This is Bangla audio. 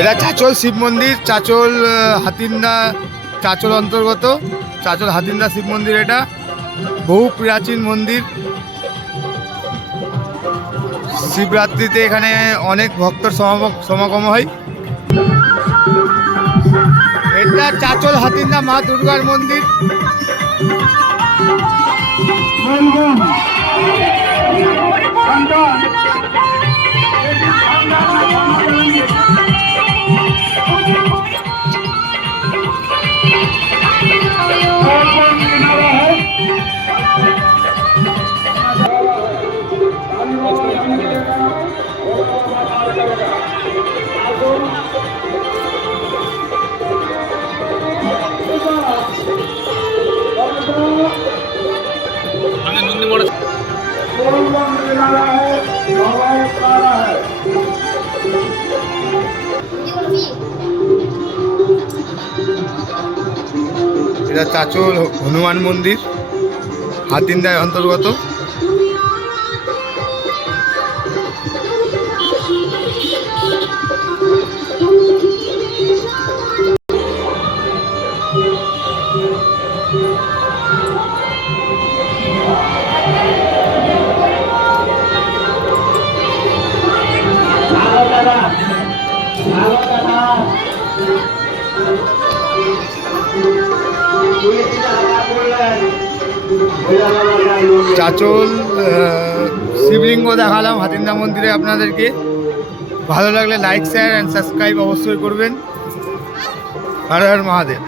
এটা চাচল শিব মন্দির, চাচল হাতিন্দা, চাচল অন্তর্গত চাচল হাতিন্দা শিব মন্দির। এটা বহু প্রাচীন মন্দির। শিবরাত্রিতে এখানে অনেক ভক্তর সমাগম হয়। এটা চাচল হাতিন্দা মা দুর্গার মন্দির। এটা চাচল হনুমান মন্দির, হাতিন্দায় অন্তর্গত। চাচল শিবলিঙ্গ দেখালাম হাতিন্দা মন্দিরে আপনাদেরকে। ভালো লাগলে লাইক, শেয়ার অ্যান্ড সাবস্ক্রাইব অবশ্যই করবেন। হর হর মহাদেব।